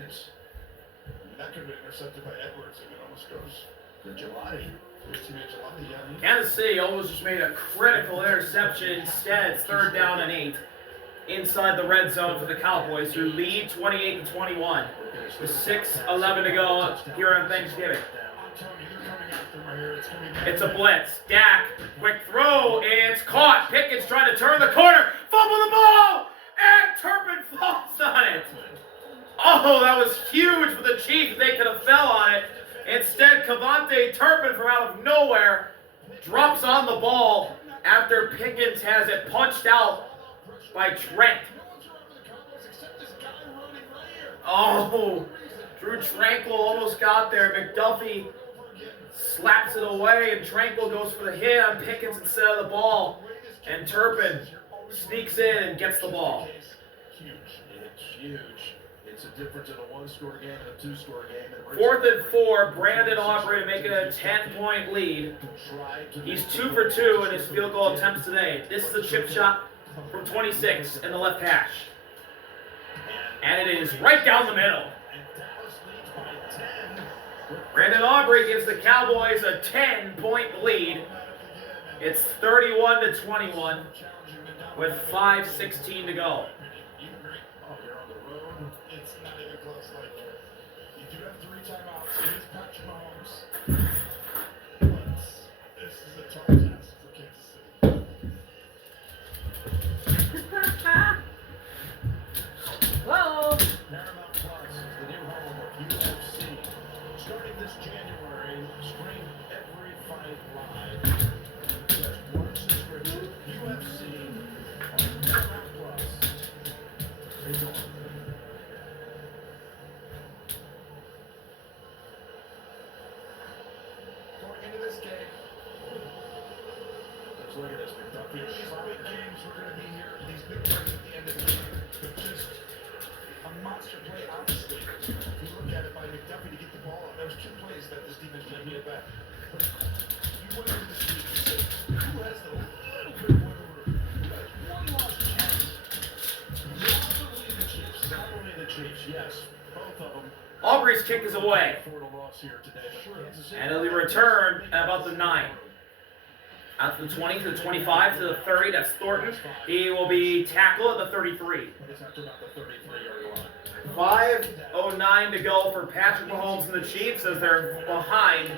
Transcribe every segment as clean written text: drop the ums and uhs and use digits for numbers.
Pickens. That could have been intercepted by Edwards, and it almost goes to Gelati. Kansas City almost just made a critical interception. Instead, it's 3rd down and 8 inside the red zone for the Cowboys, who lead 28-21 with 6:11 to go here on Thanksgiving. It's a blitz. Dak, quick throw. It's caught. Pickens trying to turn the corner. Fumble the ball! And Turpin falls on it. Oh, that was huge for the Chiefs. They could have fell on it. Instead, Cavante Turpin from out of nowhere drops on the ball after Pickens has it punched out by Trent. Oh, Drew Tranquil almost got there. McDuffie slaps it away, and Tranquil goes for the hit on Pickens instead of the ball. And Turpin sneaks in and gets the ball. It's huge. It's a difference in a 1-score game and a 2-score game. 4th and 4, Brandon Aubrey to make it a 10-point lead. He's 2 for 2 in his field goal attempts today. This is a chip shot from 26 in the left hash. And it is right down the middle. Brandon Aubrey gives the Cowboys a 10-point lead. It's 31-21 with 5:16 to go. It's not even close. Like, you do have 3 timeouts. It is Patrick Mahomes. But this is a tough test for Kansas City. Whoa! Paramount Plus is the new home of UFC. Starting this January, stream every fight live. Just one subscription. UFC on Paramount Plus. It's on. Into this game. Let's look at this, McDuffie. These big games we're going to be here. These big plays at the end of the game. But just a monster play, obviously. If you look at it by McDuffie to get the ball up, there was 2 plays that this defense played me back. But you went into this league and said, who has the little bit of wiggle room? Who has one lost chance? Probably the Chiefs. Probably the Chiefs, yes. Both of them. Aubrey's kick is away. And it'll be returned at about the 9. Out to the 20, to the 25, to the 30. That's Thornton. He will be tackled at the 33. 5:09 to go for Patrick Mahomes and the Chiefs as they're behind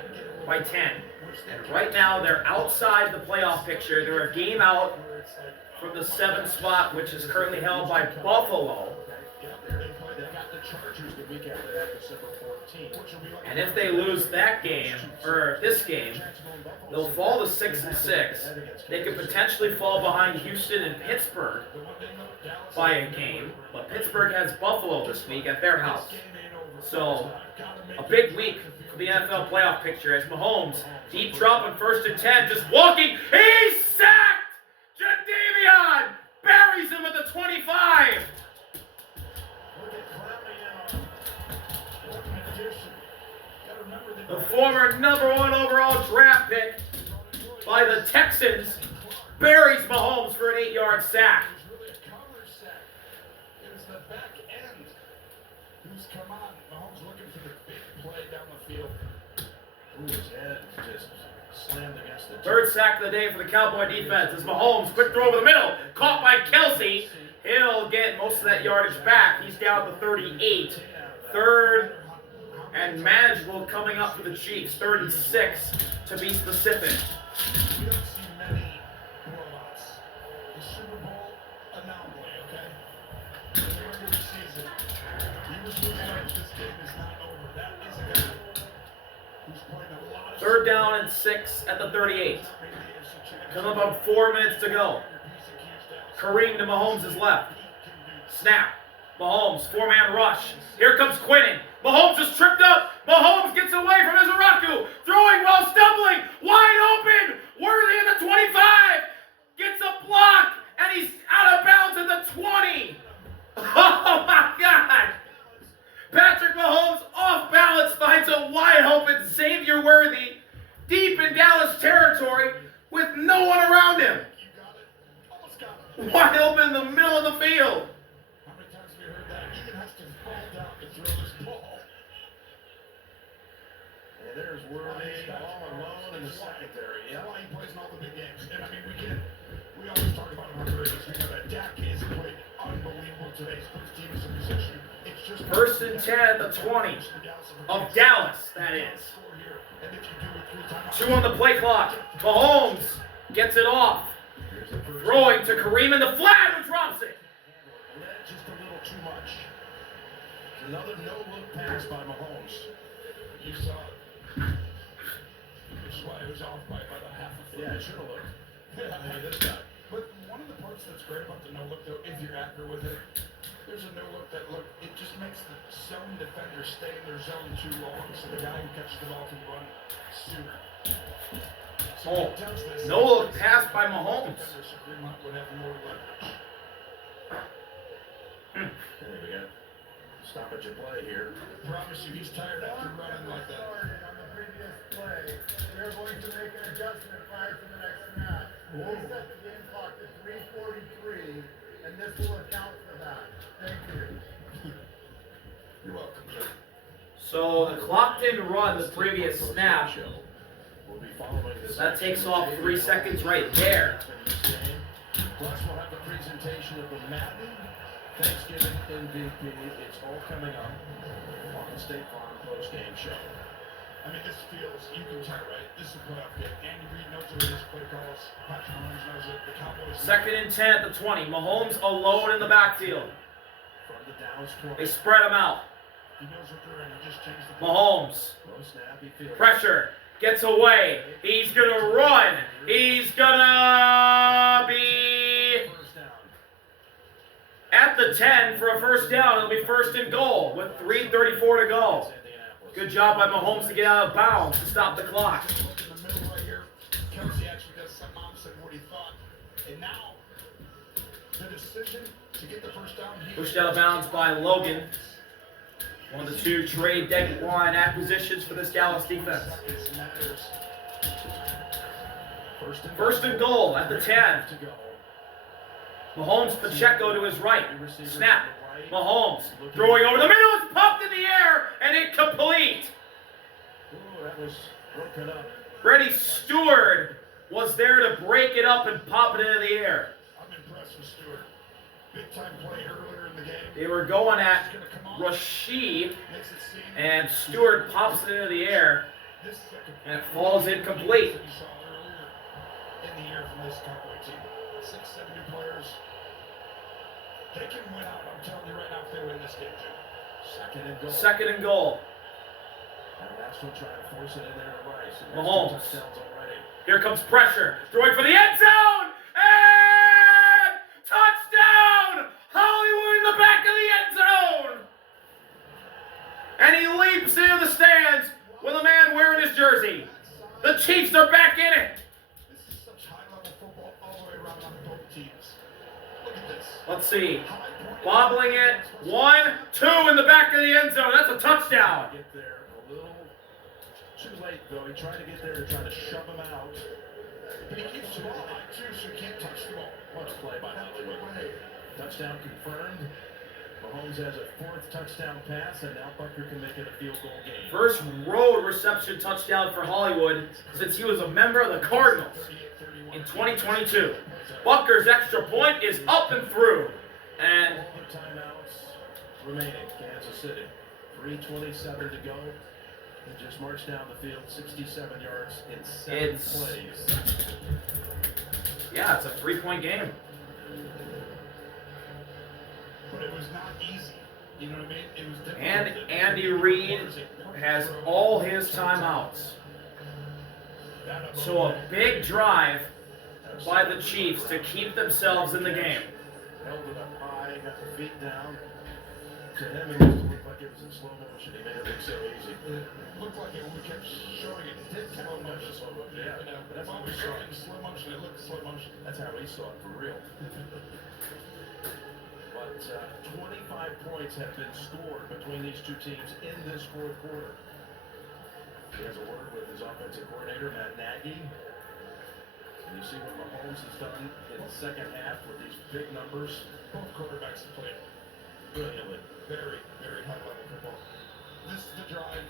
by 10. And right now they're outside the playoff picture. They're a game out from the 7th spot, which is currently held by Buffalo. And if they lose that game, or this game, they'll fall to 6-6. They could potentially fall behind Houston and Pittsburgh by a game, but Pittsburgh has Buffalo this week at their house. So, a big week for the NFL playoff picture as Mahomes, deep drop on 1st and 10, just walking, he's sacked! Jadeveon buries him at the 25! The former #1 overall draft pick by the Texans buries Mahomes for an 8-yard sack. It was the back end who's come on. Mahomes looking for the big play down the field. Ooh, his head just slammed against the 3rd sack of the day for the Cowboy defense as Mahomes, quick throw over the middle, caught by Kelsey. He'll get most of that yardage back. He's down to 38. 3rd and manageable coming up for the Chiefs. 3rd and 6 to be specific. We don't see many blowouts. The Super Bowl anomaly, okay? In the regular season, he was losing like this game is not over. That is a guy who's playing a lot of 3rd down and 6 at the 38. Coming up on 4 minutes to go. Kareem to Mahomes' left. Snap. Mahomes, 4-man rush. Here comes Quinnen. Mahomes is tripped up. Mahomes gets away from Izaraku. Throwing while stumbling. Wide open. Worthy at the 25. Gets a block. And he's out of bounds at the 20. Oh my God. Patrick Mahomes off balance finds a wide open Xavier Worthy deep in Dallas territory with no one around him. Wide open in the middle of the field. How many times have we heard that? Even has to fall down to throw this is worthy all alone in the secondary. That's why he plays in all the big games. And I mean, we always talk about him on the radio. We know that Dak has played unbelievable today. He's put his team in some position. It's just 1st and 10 at the 20 of Dallas, that is. And if you do it 3 times, 2 on the play clock. Mahomes gets it off. Throwing to Kareem in the flat, who drops it. Led just a little too much. Another no-look pass by Mahomes. you saw it. Which is why it was off by about a half a foot. Yeah, it should have looked. Yeah, this guy. But one of the parts that's great about the no-look, though, if you're accurate with it, there's a no-look that it just makes the zone defender stay in their zone too long, so the guy who catches the ball can run sooner. So Oh, he does this. no-look pass by Mahomes. Defenders would have more leverage. There we go. Stoppage of play here. Promise you, he's tired after running like that. On the previous play, they're going to make an adjustment prior to the next snap. They set the game clock to 3:43, and this will account for that. Thank you. You're welcome. So the clock didn't run the previous snap. We'll be following this. That takes off 3 seconds right there. Plus, we'll have the presentation of the Madden Thanksgiving MVP. It's all coming up on the State Farm post-game show. I mean, this feels, you can tell, right? This is a playoff game. Andy Reid knows what his play calls. Patrick Mahomes knows it. The Cowboys. 2nd and 10 at the 20. Mahomes alone in the backfield. From the Dallas 20. They spread him out. He knows what they're in. He just changed the Mahomes. Low snap, he feels. Pressure. Gets away. He's going to run. He's going to be First down. at the 10 for a first down. It'll be 1st and goal with 3:34 to go. Good job by Mahomes to get out of bounds to stop the clock. look in the middle right here. Kelsey actually does some opposite of what he thought. And now, the decision to get the first down here. Pushed out of bounds by Logan. One of the 2 trade deadline acquisitions for this Dallas defense. This matters. 1st and goal at the 10. To go. Mahomes, Pacheco to his right. Snap. Mahomes throwing over the middle. It's popped in the air and incomplete. Ooh, that was broken up. Freddie Stewart was there to break it up and pop it into the air. I'm impressed with Stewart. Big time play earlier in the game. They were going at He's gonna come on. Rashid, Makes it seem and Stewart pops it into the air, this second and it falls incomplete. that we saw earlier in the year from this Cowboy team. 6, 7 new players. They can win out. I'm telling you right now, if they win this game, Jim. 2nd and goal. 2nd and goal. And that's what trying to force it in there to Rice. And Mahomes. that's 2 touchdowns already. Here comes pressure. Throwing for the end zone. And touchdown! Hollywood in the back of the end zone. And he leaps into the stands with a man wearing his jersey. The Chiefs are back in it. This is such high-level football all the way around on both teams. Look at this. Let's see. Bobbling it. 1, 2 in the back of the end zone. That's a touchdown. Get there a little too late, though. He tried to get there to try to shove him out. But he keeps the ball high, too, so he can't touch the ball. What a play by Hollywood. Touchdown confirmed. Mahomes has a 4th touchdown pass, and now Butker can make it a field goal game. First road reception touchdown for Hollywood since he was a member of the Cardinals in 2022. Butker's extra point is up and through. And All the timeouts remaining. Kansas City. 3:27 to go. He just marched down the field 67 yards in 7 plays. yeah, it's a 3-point game. But it was not easy. You know what I mean? It was difficult. And Andy Reid has all his timeouts. So a big drive by the Chiefs to keep themselves in the game. Held it up high, got the feet down. To him, it just looked like it was in slow motion. He made it look so easy. It looked like it when we kept showing it. It did come out much slow motion. Yeah, But that's when how we we saw saw it it. in slow motion, it looked slow motion. That's how he saw it for real. But 25 points have been scored between these 2 teams in this 4th quarter. He has a word with his offensive coordinator, Matt Nagy. And you see what Mahomes has done in the 2nd half with these big numbers. Both quarterbacks have played Brilliantly. very, very high level football. This is the drive,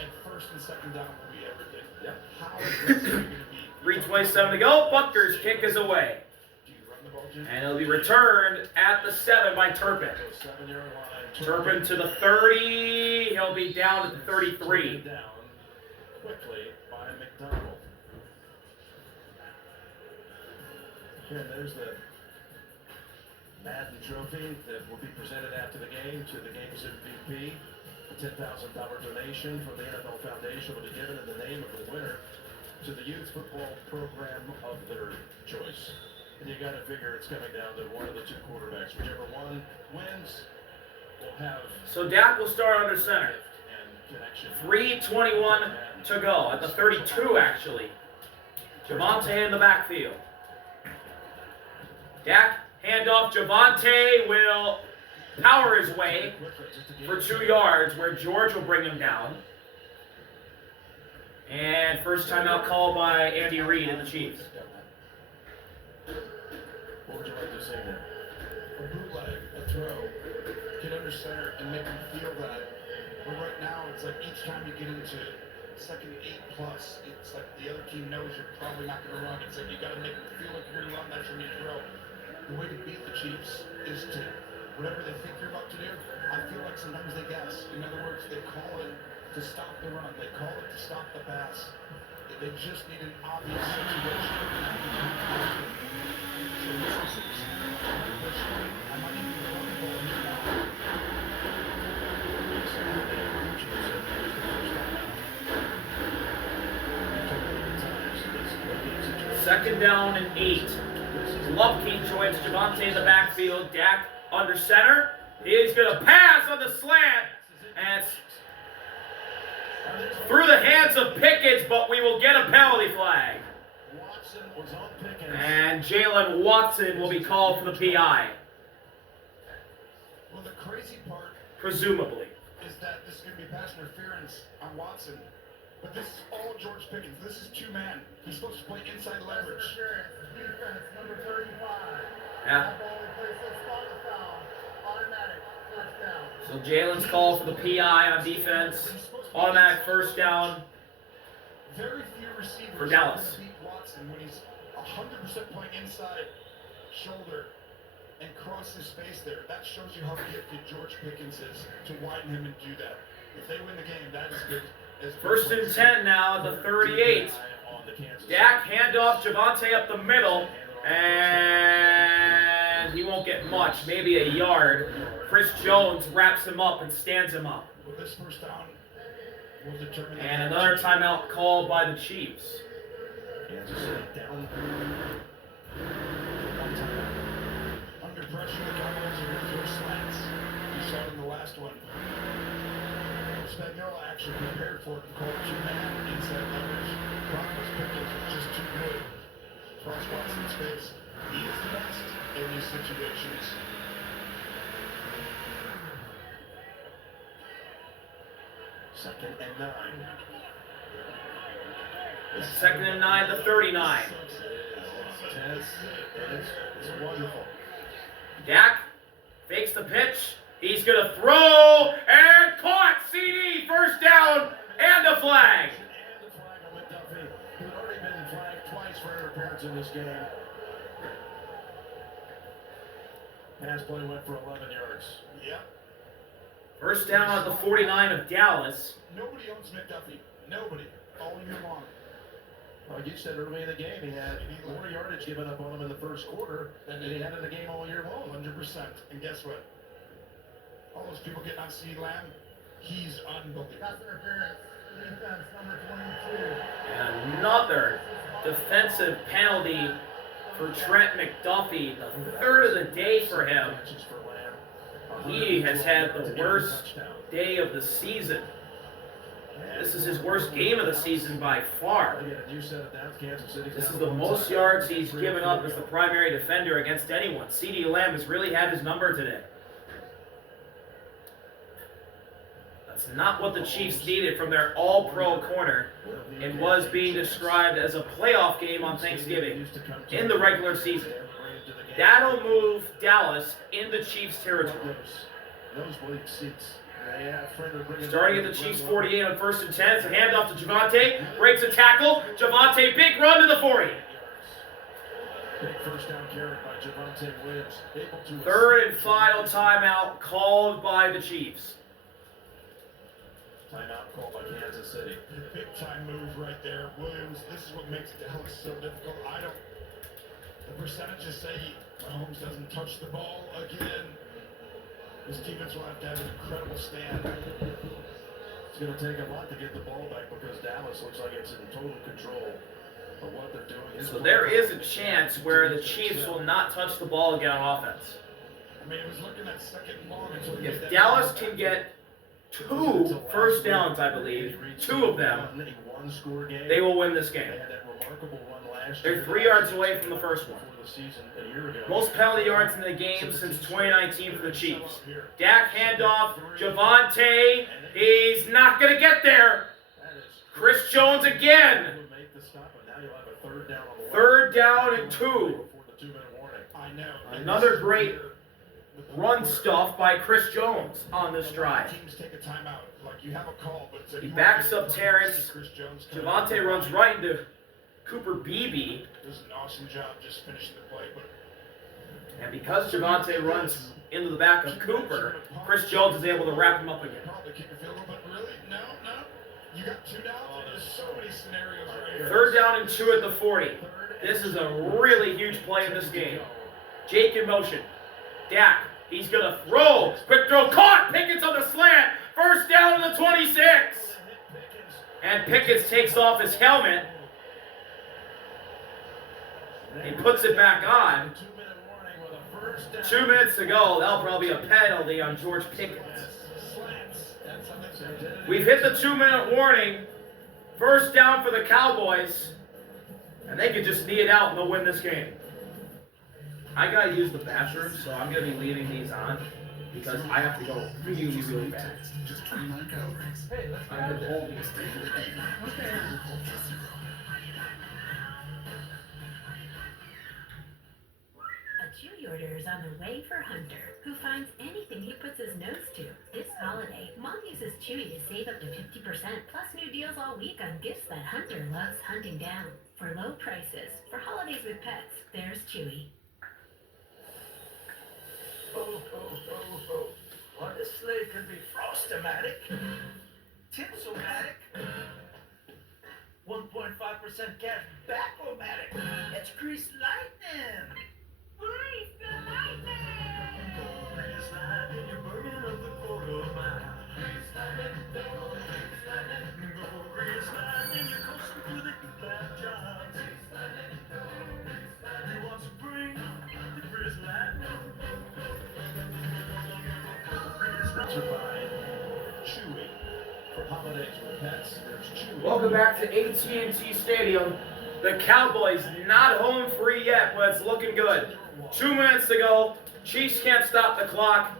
and 1st and 2nd down will be it. everything. Yep. How aggressive are you going to be? 3:27 to go. Butker's kick is away. Do you run the ball, Jim? And it'll be returned at the 7 by Turpin. 7-yard line. Turpin to the 30. He'll be down at the 33. Down quickly by McDonald. And there's the Madden Trophy that will be presented after the game to the game's MVP. A $10,000 donation from the NFL Foundation will be given in the name of the winner to the youth football program of their choice. And you got to figure it's coming down to one of the two quarterbacks. Whichever one wins will have. So Dak will start under center. And connection. 3:21 to go at the 32 actually. Javonte in the backfield. Dak, handoff. Javonte will power his way for 2 yards where George will bring him down. And first timeout called by Andy Reid and the Chiefs. What would you like to say there? A bootleg, a throw, get under center and make them feel that. But right now, it's like each time you get into second 8+, it's like the other team knows you're probably not going to run. It's like you got to make them feel like you're going to run. That's when you throw. The way to beat the Chiefs is to, whatever they think you're about to do, I feel like sometimes they guess. In other words, they call it to stop the run. They call it to stop the pass. They just need an obvious situation. So this is, I might even be running ball here now. Second down and 8. Lupke joins Javonte in the backfield. Dak under center. He's going to pass on the slant. And it's through the hands of Pickens, but we will get a penalty flag. And Jalen Watson will be called for the PI. Well, the crazy part Presumably. is that this is going to be pass interference on Watson. But this is all George Pickens. This is 2-man. He's supposed to play inside leverage. Defense, number 35. Yeah. That ball replaces spot the foul. Automatic first down. So Jalen's called for the PI on defense. Automatic first down. Very few receivers For Dallas. are gonna beat Watson when he's 100% playing inside shoulder and crosses space there. That shows you how gifted George Pickens is to widen him and do that. If they win the game, that is good. First and 10 now at the 38. Dak handoff, Javonte up the middle, and he won't get much, maybe a yard. Chris Jones wraps him up and stands him up. Well, this first down will determine. And another timeout called by the Chiefs. Kansas City down. Under pressure, the Cowboys are going to throw slants. You saw it in the last one. Spagnola actually prepared for it and called 2-man inside leverage. Problem was Pickens was just too good. Cross Watson's face. He is the best in these situations. Second and 9. Second and 9 to 39. It's wonderful. Dak fakes the pitch. He's going to throw and caught. CD, first down and a flag. And the flag on McDuffie, who had already been flagged twice for interference in this game. Pass play went for 11 yards. Yep. First down at the 49 of Dallas. Nobody owns McDuffie. Nobody. All year long. Like you said early in the game, he had more yardage given up on him in the first quarter than he had in the game all year long. 100%. And guess what? All those people getting on CeeDee Lamb, he's unbelievable. Pass interference. Defense, number 22. And another defensive penalty for Trent McDuffie. The third of the day for him. He has had the worst day of the season. This is his worst game of the season by far. This is the most yards he's given up as the primary defender against anyone. CeeDee Lamb has really had his number today. That's not what the Chiefs needed from their all-pro corner. It was being described as a playoff game on Thanksgiving in the regular season. That'll move Dallas in the Chiefs' territory. Nosebleed seats Starting at the Chiefs 48 on 1st and 10. It's a handoff to Javonte. Breaks a tackle. Javonte, big run to the 40. Big first down carry by Javonte Williams. Able to 3rd and final timeout called by the Chiefs. Timeout called by Kansas City. Big time move right there. Williams, this is what makes Dallas so difficult. The percentages say Mahomes doesn't touch the ball again. This defense will have to have an incredible stand. It's going to take a lot to get the ball back because Dallas looks like it's in total control of what they're doing. So there is a chance where the Chiefs will not touch the ball again on offense. I mean, it was looking at 2nd and long until he If made that Dallas move. can get 2 first downs, I believe, 2 of them, they will win this game. They're 3 yards away from the first one. Most penalty yards in the game since 2019 for the Chiefs. Dak handoff, Javonte, he's not going to get there. Chris Jones again. 3rd down and 2. I know. Another great run stuff by Chris Jones on this drive. Teams take a timeout. Like you have a call, but it's He backs up Terrence. Chris Jones Javonte runs right into Cooper Beebe. Does an awesome job just finishing the play, but And because Javonte runs into the back of Cooper, Chris Jones is able to wrap him up again. probably kick a field goal, but really, no. You got 2 downs. There's so many scenarios right here. 3rd down and 2 at the 40. This is a really huge play in this game. Jake in motion. Dak, he's going to throw. Quick throw caught. Pickens on the slant. 1st down to the 26. And Pickens takes off his helmet. He puts it back on. 2 minutes to go. That'll probably be a penalty on George Pickens. We've hit the 2-minute warning. 1st down for the Cowboys. And they could just knee it out and they'll win this game. I gotta use the bathroom, so I'm gonna be leaving these on because I have to go really, really bad. I'm gonna hold these. A Chewy order is on the way for Hunter, who finds anything he puts his nose to. This holiday, Mom uses Chewy to save up to 50%, plus new deals all week on gifts that Hunter loves hunting down. For low prices, for holidays with pets, there's Chewy. Ho, ho, ho, ho. Well, this sleigh could be Frostomatic, Tinsel-matic, 1.5% cash back-o-matic. It's Grease Lightning. Grease the Lightning. Grease Lightning, you're burning up the quarter mile. Grease Lightning, go Grease Lightning. Go Grease Lightning, you're coasting through the black jobs. Grease Lightning, go Grease Lightning. You want spring, the Grease Lightning. Sponsored by Chewy. For holidays with pets, there's Chewy. Welcome back to AT&T Stadium. The Cowboys not home free yet, but it's looking good. 2 minutes to go. Chiefs can't stop the clock.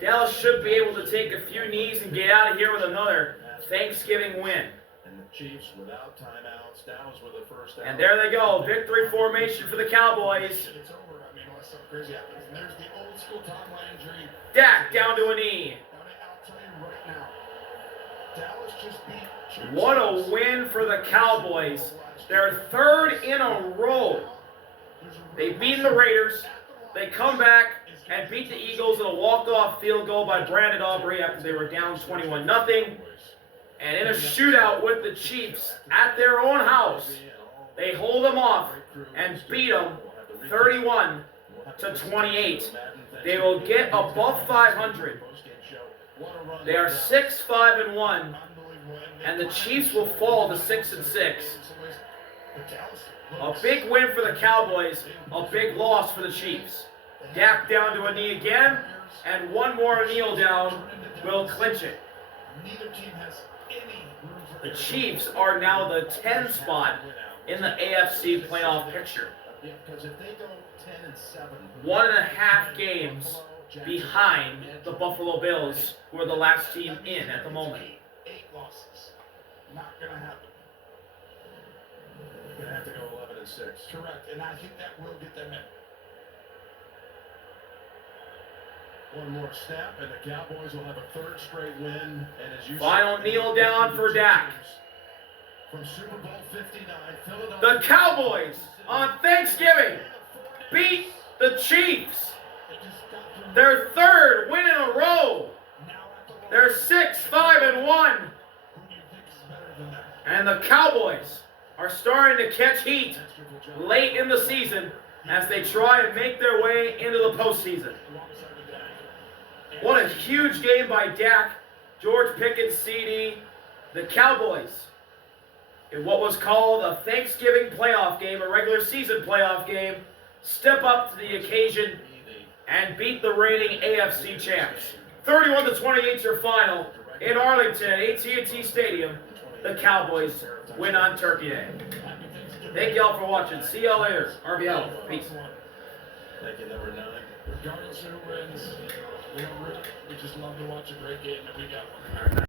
Dallas should be able to take a few knees and get out of here with another Thanksgiving win. And the Chiefs without timeouts. Dallas with the first down. And there they go. Victory formation for the Cowboys. It's over. I mean, unless something crazy happens. And there's the old school Tom Landry. Dak down to a knee. I'll tell you right now, Dallas just beat. What a win for the Cowboys. Their 3rd in a row. They beat the Raiders. They come back and beat the Eagles in a walk-off field goal by Brandon Aubrey after they were down 21-0. And in a shootout with the Chiefs at their own house, they hold them off and beat them 31-28. They will get above 500. They are 6-5-1, and the Chiefs will fall to 6-6. A big win for the Cowboys, a big loss for the Chiefs. Dak down to a knee again, and one more kneel down will clinch it. Neither team has any room for The Chiefs are now the 10 spot in the AFC playoff picture. Because if they go 10-7, 1.5 games behind the Buffalo Bills, who are the last team in at the moment. 8 losses. Not gonna happen. You're going to have to go 11-6. Correct, and I think that will get them in. One more snap, and the Cowboys will have a third straight win. And as you Final said, kneel down for Dak. From Super Bowl 59, Philadelphia. The Cowboys on Thanksgiving beat the Chiefs. Their third win in a row. They're 6-5-1. And the Cowboys are starting to catch heat late in the season as they try and make their way into the postseason. What a huge game by Dak, George Pickens, CD, the Cowboys, in what was called a Thanksgiving playoff game, a regular season playoff game, step up to the occasion and beat the reigning AFC champs. 31-28 your final in Arlington at AT&T Stadium. The Cowboys win on Turkey Day. Thank y'all for watching. See y'all later. RBL. Peace. Thank you, number 9. Regardless of who wins, we just love to watch a great game, and we got one.